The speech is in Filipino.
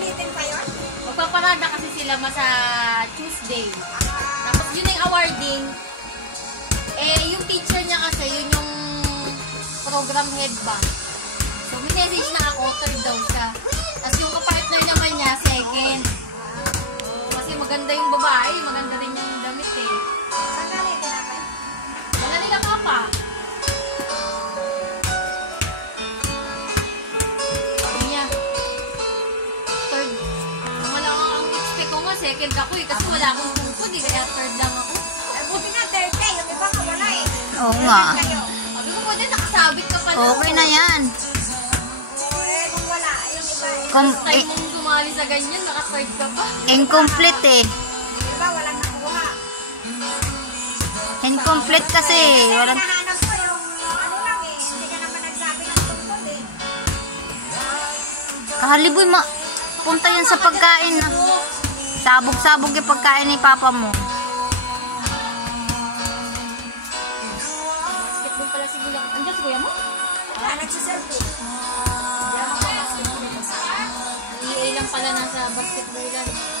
Ulitin pa yun? Magpaparada kasi sila sa Tuesday. Tapos yun yung awarding. Eh, yung teacher niya kasi, yun yung program head ba. So, may message na ako, third daw siya. Tapos yung kapartner naman niya, second. Kasi maganda yung babae, maganda rin yung damit eh. Saan galing tinapay? Wala nila papa. Sabi niya, third. Wala ang expect ko nga, second ako eh. Kasi wala akong tungkod eh, kaya third lang ako. Ay, buti nga third day. Yung iba ka wala eh. Oo nga. Sabi ko po din, nakasabit ka pa na. Okay na yan. Eh, kung wala, yung iba eh. First time mong sumali sa ganyan, naka-third ka pa. Incomplete eh. Yung iba walang nakuha. Incomplete kasi. Walang... Hinahanap ko yung ano lang eh. Hindi ka naman nagsabi ng tungkol eh. Kahaliboy, punta yan sa pagkain. Sabog-sabog yung pagkain ni papa mo. Basketball pala si Gulang. Andiyan si kuya mo? Wala, nagsiselfie. EA lang pala nasa basketballan.